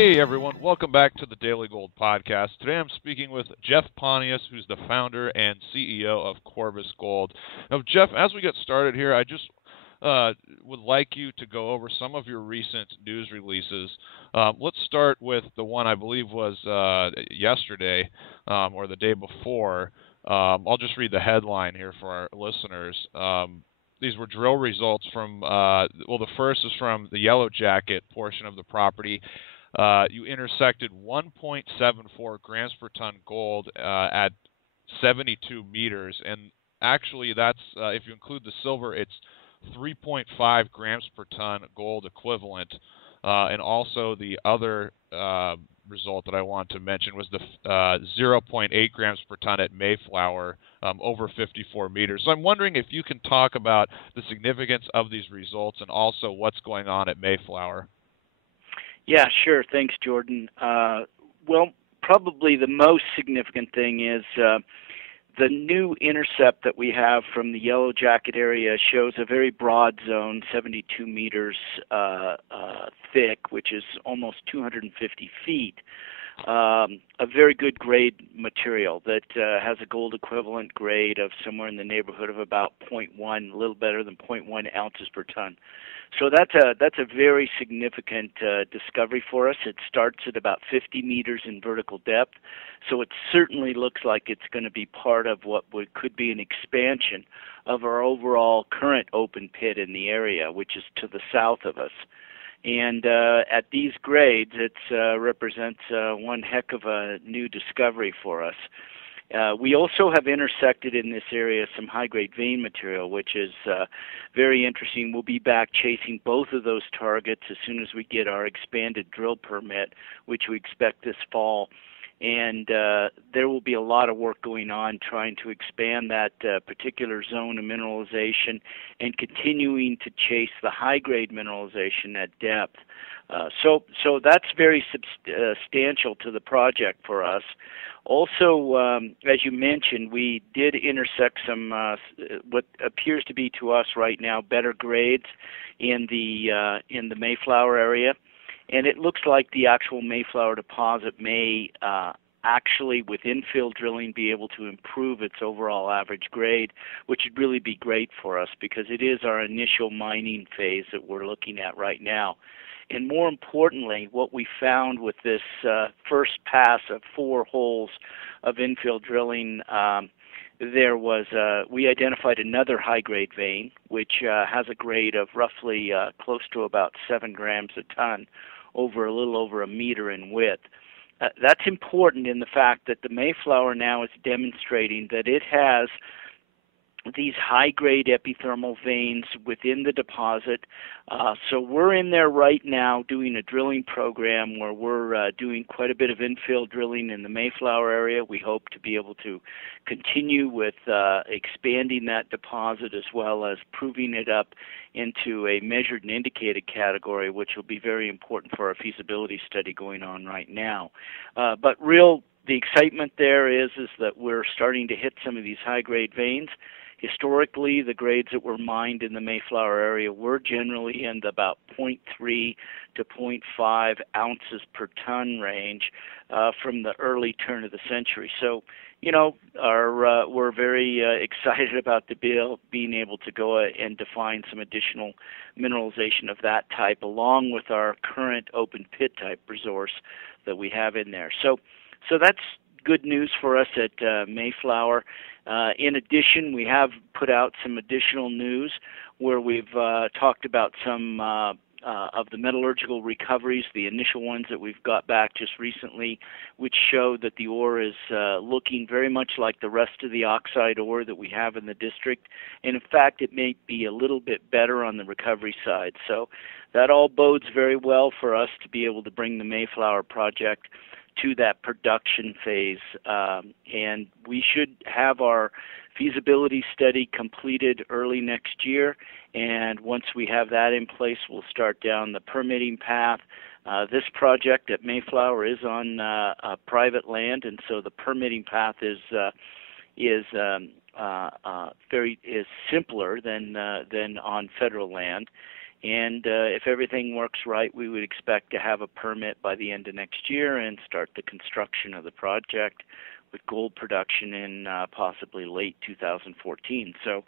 Hey everyone, welcome back to the Daily Gold Podcast. Today I'm speaking with Jeff Pontius, who's the founder and CEO of Corvus Gold. Now, Jeff, as we get started here, I just would like you to go over some of your recent news releases. Let's start with the one I believe was yesterday or the day before. I'll just read the headline here for our listeners. These were drill results from, the first is from the Yellow Jacket portion of the property. You intersected 1.74 grams per ton gold at 72 meters, and actually that's, if you include the silver, it's 3.5 grams per ton gold equivalent. And also the other result that I want to mention was the 0.8 grams per ton at Mayflower, over 54 meters. So I'm wondering if you can talk about the significance of these results and also what's going on at Mayflower. Yeah, sure. Thanks, Jordan. Well, probably the most significant thing is the new intercept that we have from the Yellow Jacket area shows a very broad zone, 72 meters thick, which is almost 250 feet. A very good grade material that has a gold equivalent grade of somewhere in the neighborhood of about 0.1, a little better than 0.1 ounces per ton. So that's a very significant discovery for us. It starts at about 50 meters in vertical depth, so it certainly looks like it's going to be part of what could be an expansion of our overall current open pit in the area, which is to the south of us. And at these grades, it represents one heck of a new discovery for us. We also have intersected in this area some high-grade vein material, which is very interesting. We'll be back chasing both of those targets as soon as we get our expanded drill permit, which we expect this fall. And there will be a lot of work going on trying to expand that particular zone of mineralization and continuing to chase the high-grade mineralization at depth. So that's very substantial to the project for us. Also, as you mentioned, we did intersect some what appears to be to us right now better grades in the Mayflower area, and it looks like the actual Mayflower deposit may actually, with infill drilling, be able to improve its overall average grade, which would really be great for us because it is our initial mining phase that we're looking at right now. And more importantly, what we found with this first pass of 4 holes of infill drilling, we identified another high-grade vein, which has a grade of roughly close to about 7 grams a ton, over a little over a meter in width. That's important in the fact that the Mayflower now is demonstrating that it has these high-grade epithermal veins within the deposit. So we're in there right now doing a drilling program where we're doing quite a bit of infill drilling in the Mayflower area. We hope to be able to continue with expanding that deposit as well as proving it up into a measured and indicated category, which will be very important for our feasibility study going on right now. But the excitement there is that we're starting to hit some of these high-grade veins. Historically, the grades that were mined in the Mayflower area were generally in the about 0.3 to 0.5 ounces per ton range from the early turn of the century. So, we're very excited about being able to go and define some additional mineralization of that type along with our current open pit type resource that we have in there. So that's good news for us at Mayflower. In addition, we have put out some additional news where we've talked about some of the metallurgical recoveries, the initial ones that we've got back just recently, which show that the ore is looking very much like the rest of the oxide ore that we have in the district. And in fact, it may be a little bit better on the recovery side. So that all bodes very well for us to be able to bring the Mayflower project to that production phase, and we should have our feasibility study completed early next year, and once we have that in place, we'll start down the permitting path. This project at Mayflower is on private land, and so the permitting path is simpler than on federal land. And if everything works right, we would expect to have a permit by the end of next year and start the construction of the project with gold production in possibly late 2014. So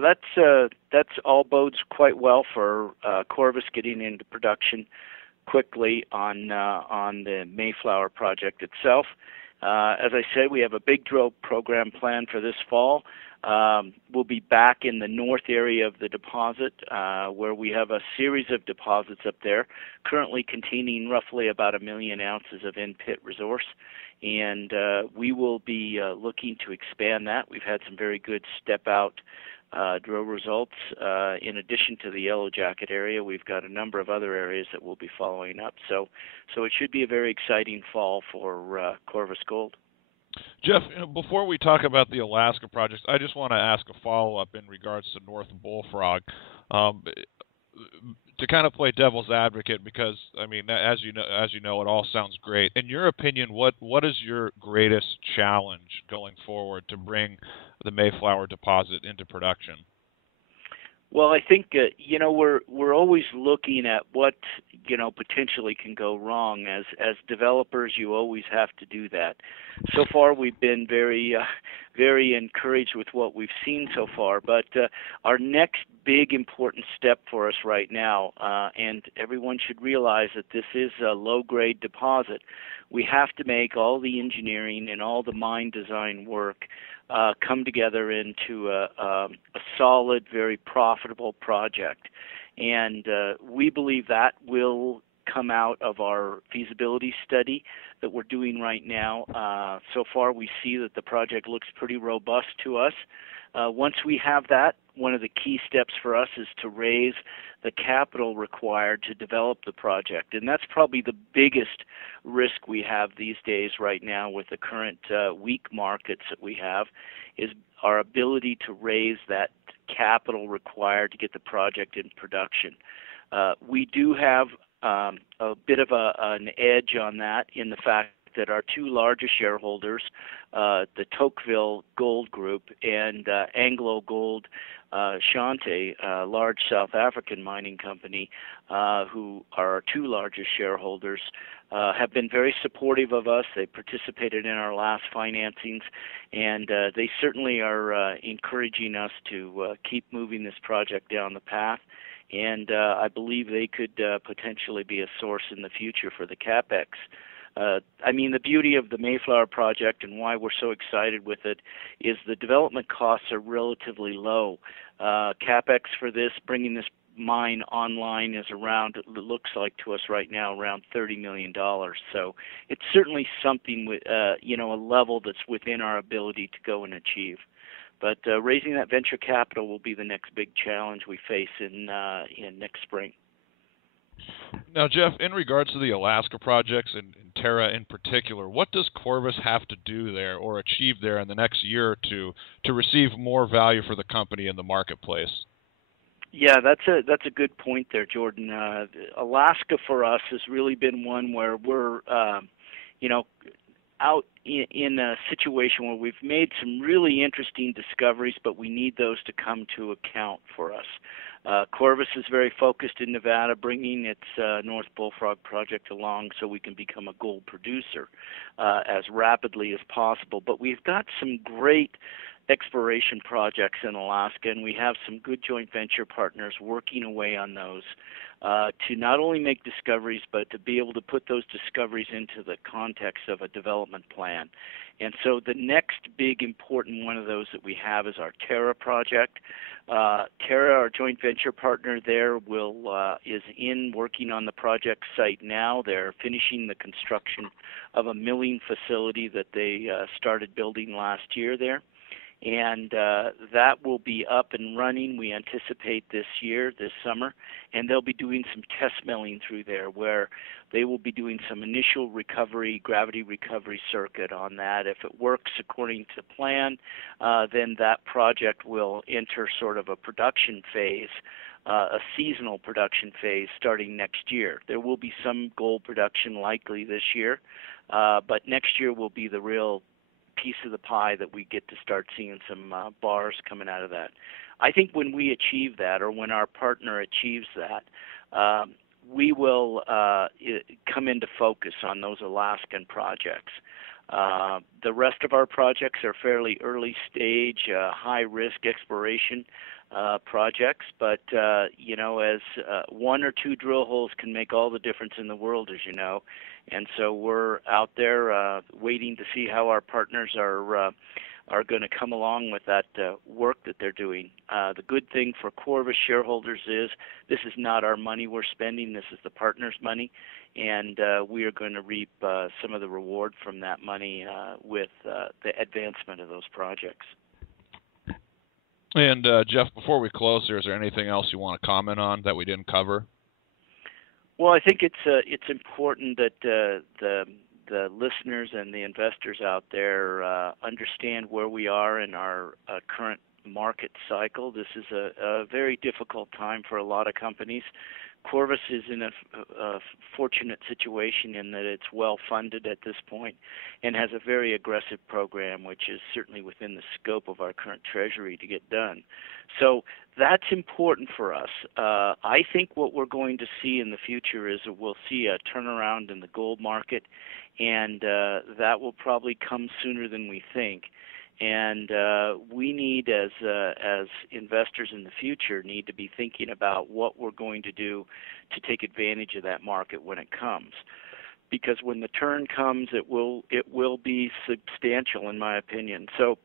that's all bodes quite well for Corvus getting into production quickly on the Mayflower project itself. As I said, we have a big drill program planned for this fall. We'll be back in the north area of the deposit, where we have a series of deposits up there, currently containing roughly about 1 million ounces of in-pit resource. And we will be looking to expand that. We've had some very good step-out drill results. In addition to the Yellow Jacket area, we've got a number of other areas that we'll be following up. So it should be a very exciting fall for Corvus Gold. Jeff, before we talk about the Alaska projects, I just want to ask a follow-up in regards to North Bullfrog. To kind of play devil's advocate, because I mean, as you know, it all sounds great. In your opinion, what is your greatest challenge going forward to bring the Mayflower deposit into production? Well, I think we're always looking at what potentially can go wrong. As developers, you always have to do that. So far, we've been very encouraged with what we've seen so far. But our next big important step for us right now, and everyone should realize that this is a low-grade deposit. We have to make all the engineering and all the mine design work come together into a solid, very profitable project. And we believe that will come out of our feasibility study that we're doing right now. So far, we see that the project looks pretty robust to us. Once we have that, one of the key steps for us is to raise the capital required to develop the project. And that's probably the biggest risk we have these days right now with the current weak markets that we have, is our ability to raise that capital required to get the project in production. We do have a bit of an edge on that in the fact that our two largest shareholders, the Tocqueville Gold Group and Anglo Gold Shante, a large South African mining company, who are our two largest shareholders, have been very supportive of us. They participated in our last financings, and they certainly are encouraging us to keep moving this project down the path. And I believe they could potentially be a source in the future for the CapEx. I mean, the beauty of the Mayflower project and why we're so excited with it is the development costs are relatively low. CapEx for this, bringing this mine online, is around, it looks like to us right now, around $30 million. So it's certainly something with, a level that's within our ability to go and achieve. But raising that venture capital will be the next big challenge we face in next spring. Now, Jeff, in regards to the Alaska projects and Terra in particular, what does Corvus have to do there or achieve there in the next year or two to receive more value for the company in the marketplace? Yeah, that's a good point there, Jordan. Alaska for us has really been one where we're, out in a situation where we've made some really interesting discoveries, but we need those to come to account for us. Corvus is very focused in Nevada, bringing its North Bullfrog project along so we can become a gold producer as rapidly as possible. But we've got some great exploration projects in Alaska, and we have some good joint venture partners working away on those to not only make discoveries, but to be able to put those discoveries into the context of a development plan. And so the next big important one of those that we have is our Terra project. Terra, our joint venture partner there, is working on the project site now. They're finishing the construction of a milling facility that they started building last year there. And that will be up and running, we anticipate, this summer. And they'll be doing some test milling through there where they will be doing some initial recovery, gravity recovery circuit on that. If it works according to plan, then that project will enter sort of a production phase, a seasonal production phase starting next year. There will be some gold production likely this year, but next year will be the real piece of the pie that we get to start seeing some bars coming out of that. I think when we achieve that, or when our partner achieves that, we will come into focus on those Alaskan projects. The rest of our projects are fairly early stage, high risk exploration projects, but as one or two drill holes can make all the difference in the world, as you know, and so we're out there waiting to see how our partners are going to come along with that work that they're doing. The good thing for Corvus shareholders is this is not our money we're spending. This is the partners' money, and we are going to reap some of the reward from that money with the advancement of those projects. And Jeff, before we close here, is there anything else you want to comment on that we didn't cover? Well, I think it's important that the listeners and the investors out there understand where we are in our current market cycle. This is a very difficult time for a lot of companies. Corvus is in a fortunate situation in that it's well funded at this point and has a very aggressive program, which is certainly within the scope of our current treasury to get done. So that's important for us. I think what we're going to see in the future is that we'll see a turnaround in the gold market, and that will probably come sooner than we think. And we need, as investors in the future, need to be thinking about what we're going to do to take advantage of that market when it comes. Because when the turn comes, it will be substantial, in my opinion. So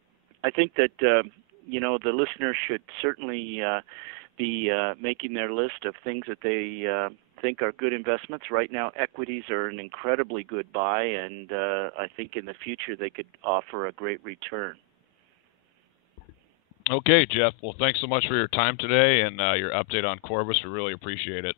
I think that the listeners should certainly be making their list of things that they think are good investments. Right now, equities are an incredibly good buy, and I think in the future they could offer a great return. Okay, Jeff. Well, thanks so much for your time today and your update on Corvus. We really appreciate it.